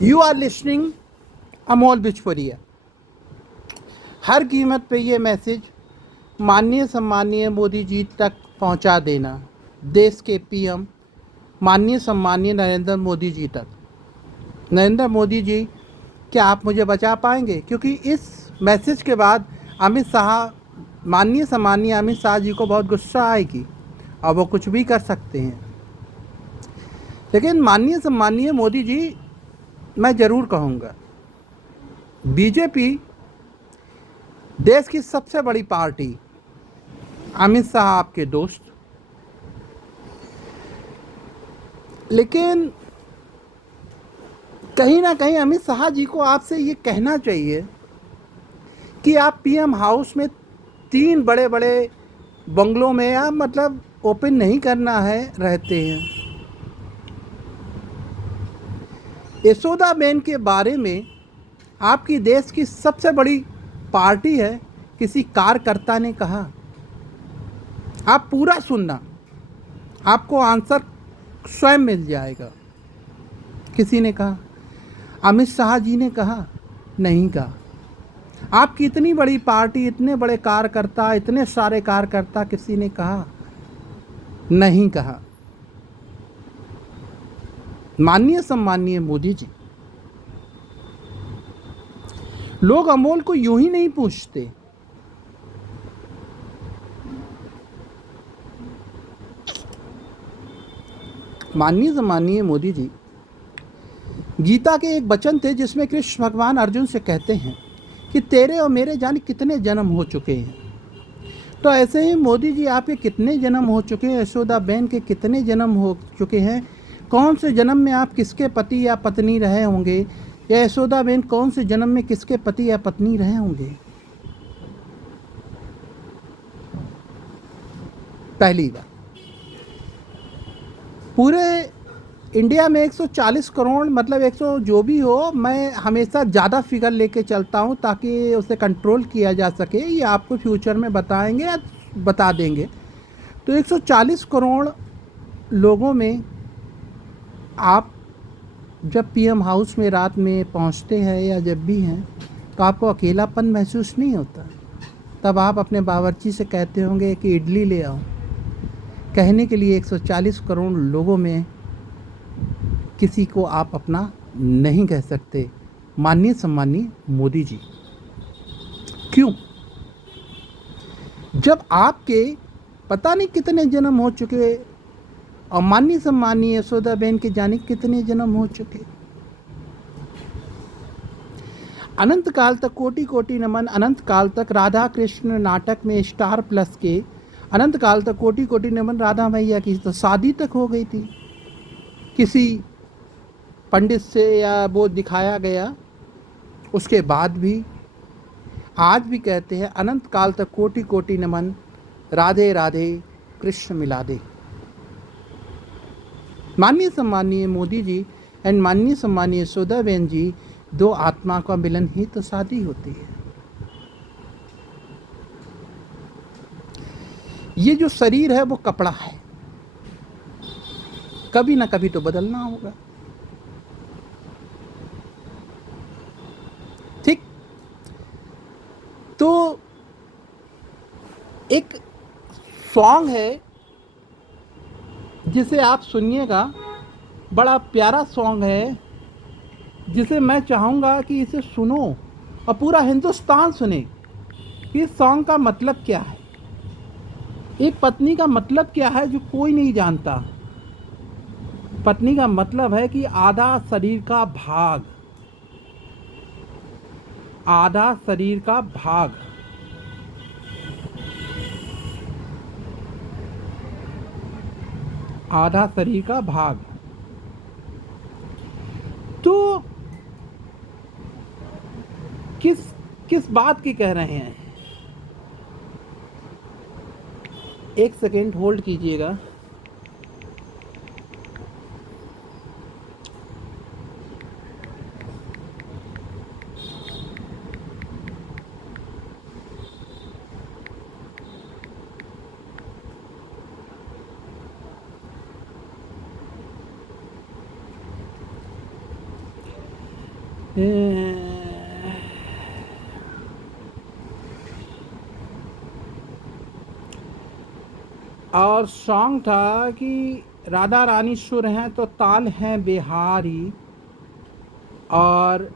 You are listening Amol Bichpuriya. हर कीमत पे ये मैसेज माननीय सम्माननीय मोदी जी तक पहुंचा देना, देश के पीएम माननीय सम्माननीय नरेंद्र मोदी जी तक। नरेंद्र मोदी जी, क्या आप मुझे बचा पाएंगे? क्योंकि इस मैसेज के बाद अमित शाह, माननीय सम्माननीय अमित शाह जी को बहुत गुस्सा आएगी और वो कुछ भी कर सकते हैं। लेकिन माननीय सम्माननीय मोदी जी, मैं ज़रूर कहूँगा, बीजेपी देश की सबसे बड़ी पार्टी, अमित शाह आपके दोस्त, लेकिन कहीं ना कहीं अमित शाह जी को आपसे ये कहना चाहिए कि आप पीएम हाउस में 3 बड़े बड़े बंगलों में आप मतलब ओपन नहीं करना है रहते हैं। यशोदाबेन के बारे में आपकी देश की सबसे बड़ी पार्टी है, किसी कार्यकर्ता ने कहा। आप पूरा सुनना, आपको आंसर स्वयं मिल जाएगा। किसी ने कहा, अमित शाह जी ने कहा, नहीं कहा। आपकी इतनी बड़ी पार्टी, इतने बड़े कार्यकर्ता, इतने सारे कार्यकर्ता, किसी ने कहा? नहीं कहा। माननीय सम्माननीय मोदी जी, लोग अमोल को यूं ही नहीं पूछते। माननीय सम्माननीय मोदी जी, गीता के एक वचन थे जिसमें कृष्ण भगवान अर्जुन से कहते हैं कि तेरे और मेरे जाने कितने जन्म हो चुके हैं। तो ऐसे ही मोदी जी, आपके कितने जन्म हो चुके हैं? यशोदा बहन के कितने जन्म हो चुके हैं? कौन से जन्म में आप किसके पति या पत्नी रहे होंगे? या यशोदा बहन कौन से जन्म में किसके पति या पत्नी रहे होंगे? पहली बात, पूरे इंडिया में 140 करोड़, मतलब 100 जो भी हो, मैं हमेशा ज़्यादा फिगर लेके चलता हूँ ताकि उसे कंट्रोल किया जा सके। ये आपको फ्यूचर में बताएंगे या बता देंगे। तो 140 करोड़ लोगों में आप जब पीएम हाउस में रात में पहुंचते हैं या जब भी हैं, तो आपको अकेलापन महसूस नहीं होता? तब आप अपने बावर्ची से कहते होंगे कि इडली ले आओ। कहने के लिए 140 करोड़ लोगों में किसी को आप अपना नहीं कह सकते। माननीय सम्माननीय मोदी जी, क्यों? जब आपके पता नहीं कितने जन्म हो चुके और माननीय सम्माननीय यशोदा बहन के जाने कितने जन्म हो चुके। अनंत काल तक कोटि कोटि नमन। अनंत काल तक राधा कृष्ण नाटक में स्टार प्लस के अनंत काल तक कोटि कोटि नमन। राधा मैया की तो शादी तक हो गई थी, किसी पंडित से या वो दिखाया गया। उसके बाद भी आज भी कहते हैं अनंत काल तक कोटि कोटि नमन, राधे राधे कृष्ण मिला दे। माननीय सम्माननीय मोदी जी एंड माननीय सम्माननीय यशोदा बहन जी, दो आत्मा का मिलन ही तो शादी होती है। ये जो शरीर है वो कपड़ा है, कभी ना कभी तो बदलना होगा। ठीक, तो एक सॉन्ग है जिसे आप सुनिएगा, बड़ा प्यारा सॉन्ग है जिसे मैं चाहूँगा कि इसे सुनो और पूरा हिंदुस्तान सुने। इस सॉन्ग का मतलब क्या है, एक पत्नी का मतलब क्या है जो कोई नहीं जानता। पत्नी का मतलब है कि आधा शरीर का भाग, आधा शरीर का भाग, आधा शरीर का भाग। तो किस किस बात की कह रहे हैं? एक सेकेंड होल्ड कीजिएगा। और सॉन्ग था कि राधा रानी सुर हैं तो ताल हैं बिहारी, और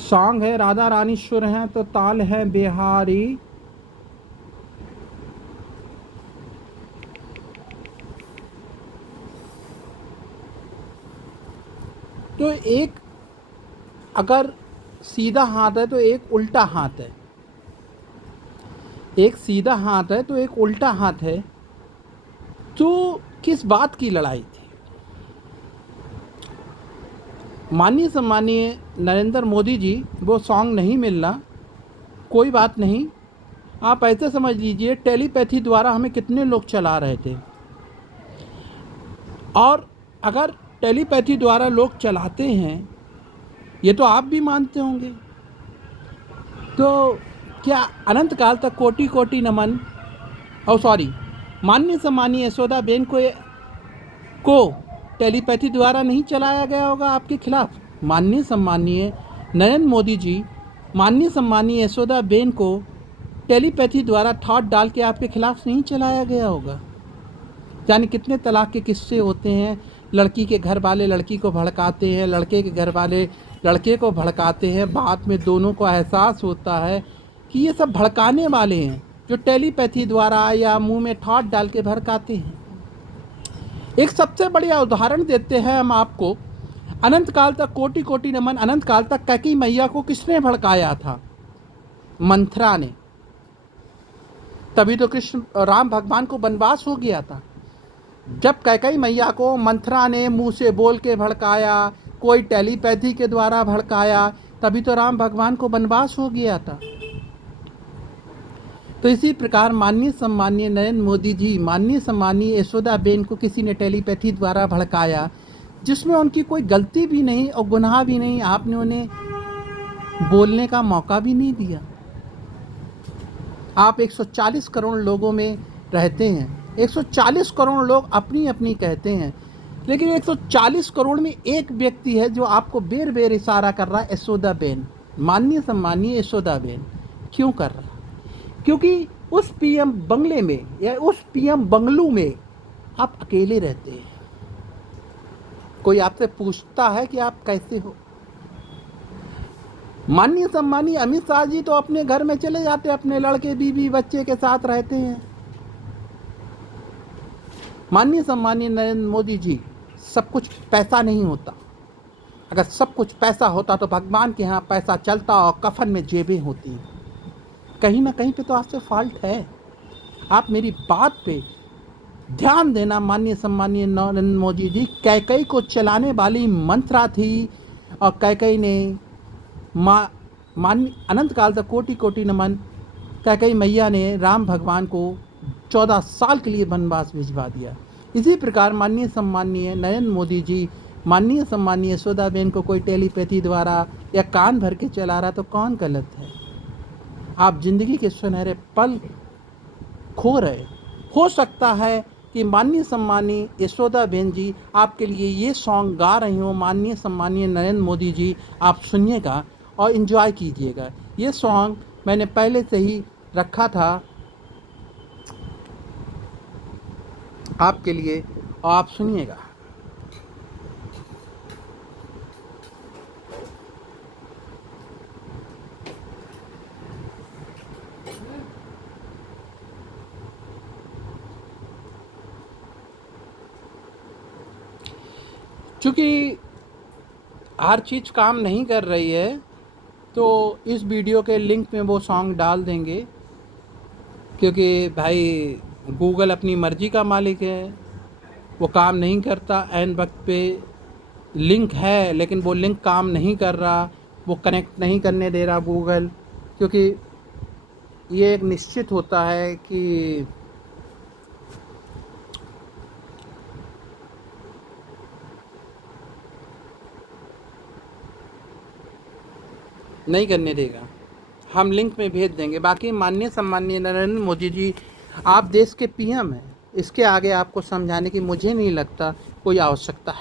सॉन्ग है राधा रानी सुर हैं तो ताल हैं बिहारी। तो एक अगर सीधा हाथ है तो एक उल्टा हाथ है, एक सीधा हाथ है तो एक उल्टा हाथ है, तो किस बात की लड़ाई थी? माननीय सम्मानीय नरेंद्र मोदी जी, वो सॉन्ग नहीं मिलना, कोई बात नहीं। आप ऐसे समझ लीजिए टेलीपैथी द्वारा हमें कितने लोग चला रहे थे, और अगर टेलीपैथी द्वारा लोग चलाते हैं, ये तो आप भी मानते होंगे, तो क्या अनंत काल तक कोटि कोटि नमन, और सॉरी, माननीय सम्मानीय यशोदा बेन को टेलीपैथी द्वारा नहीं चलाया गया होगा आपके खिलाफ? माननीय सम्मानीय नरेंद्र मोदी जी, माननीय सम्मानीय यशोदा बेन को टेलीपैथी द्वारा थॉट डाल के आपके खिलाफ नहीं चलाया गया होगा? जाने कितने तलाक के किस्से होते हैं, लड़की के घर वाले लड़की को भड़काते हैं, लड़के के घर वाले लड़के को भड़काते हैं, बाद में दोनों को एहसास होता है कि ये सब भड़काने वाले हैं जो टेलीपैथी द्वारा या मुंह में थॉट डाल के भड़काते हैं। एक सबसे बढ़िया उदाहरण देते हैं हम आपको, अनंत काल तक कोटि कोटि नमन, अनंत काल तक कैकेयी मैया को किसने भड़काया था? मंथरा ने। तभी तो कृष्ण राम भगवान को वनवास हो गया था, जब कैकेयी मैया को मंथरा ने मुंह से बोल के भड़काया, कोई टेलीपैथी के द्वारा भड़काया, तभी तो राम भगवान को वनवास हो गया था। तो इसी प्रकार माननीय सम्मानीय नरेंद्र मोदी जी, माननीय सम्मानीय यशोदा बेन को किसी ने टेलीपैथी द्वारा भड़काया, जिसमें उनकी कोई गलती भी नहीं और गुनाह भी नहीं, आपने उन्हें बोलने का मौका भी नहीं दिया। आप 140 करोड़ लोगों में रहते हैं, 140 करोड़ लोग अपनी अपनी कहते हैं, लेकिन 140 करोड़ में एक व्यक्ति है जो आपको बेर बेर इशारा कर रहा है, यशोदा बेन, माननीय सम्मानीय यशोदा बेन। क्यों कर रहा? क्योंकि उस पीएम बंगले में या उस पीएम बंगलू में आप अकेले रहते हैं। कोई आपसे पूछता है कि आप कैसे हो? माननीय सम्मानीय अमित शाह जी तो अपने घर में चले जाते, अपने लड़के बीवी बच्चे के साथ रहते हैं। माननीय सम्मानीय नरेंद्र मोदी जी, सब कुछ पैसा नहीं होता। अगर सब कुछ पैसा होता तो भगवान के यहाँ पैसा चलता और कफन में जेबें होती। कहीं ना कहीं पे तो आपसे फॉल्ट है। आप मेरी बात पे ध्यान देना। माननीय सम्मानीय नरेंद्र मोदी जी, कैकेयी को चलाने वाली मंथरा थी, और कैकेयी ने माननीय अनंत काल तक कोटि कोटि नमन, कैकेयी मैया ने राम भगवान को 14 साल के लिए वनवास भिजवा दिया। इसी प्रकार माननीय सम्मानीय नरेंद्र मोदी जी, माननीय सम्मानीय यशोदा बेन को कोई टेलीपैथी द्वारा या कान भर के चला रहा तो कौन गलत है? आप जिंदगी के सुनहरे पल खो रहे। हो सकता है कि माननीय सम्मानीय यशोदा बेन जी आपके लिए ये सॉन्ग गा रही हो। माननीय सम्मानीय नरेंद्र मोदी जी, आप सुनिएगा और इन्जॉय कीजिएगा। ये सॉन्ग मैंने पहले से ही रखा था आपके लिए, और आप सुनिएगा। चूँकि हर चीज़ काम नहीं कर रही है, तो इस वीडियो के लिंक में वो सॉन्ग डाल देंगे, क्योंकि भाई गूगल अपनी मर्ज़ी का मालिक है। वो काम नहीं करता, ऐन वक्त पे लिंक है लेकिन वो लिंक काम नहीं कर रहा, वो कनेक्ट नहीं करने दे रहा गूगल, क्योंकि ये एक निश्चित होता है कि नहीं करने देगा। हम लिंक में भेज देंगे। बाकी माननीय सम्माननीय नरेंद्र मोदी जी, आप देश के पीएम हैं, इसके आगे आपको समझाने की मुझे नहीं लगता कोई आवश्यकता है।